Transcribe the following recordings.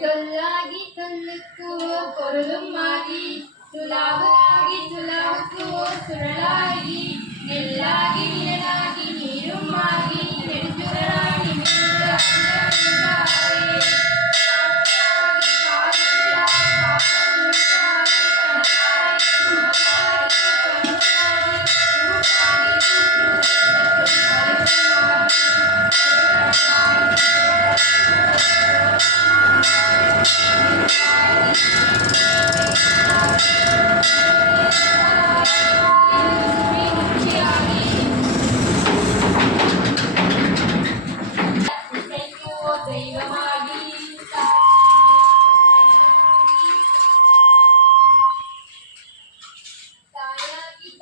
சொல்லாகி சொல்லுக்கு பொருளும் ஆகி சுலாவு ஆகி சுலாவுக்கு சுழலாகி நெல்லாகி நிழலாகி நீரும் ஆகி நெடுஞ்சுடராகி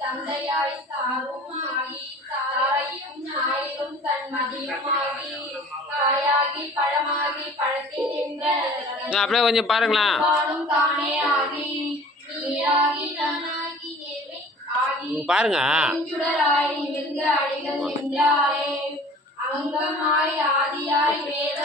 தந்தையாய் தாருமாகி தாரையும் ஞாயிறும் தன் மதியுமாகி காயாகி பழமாகி பழத்தில் நின்ற அப்படியே கொஞ்சம் பாருங்களா தானே ஆகி நீராகி நானாகி நேர்மை ஆகி பாருங்க சுடராய் நிமிர்ந்து அடிகள் நின்றாரே அங்கமாய் ஆதியாய் வேதம்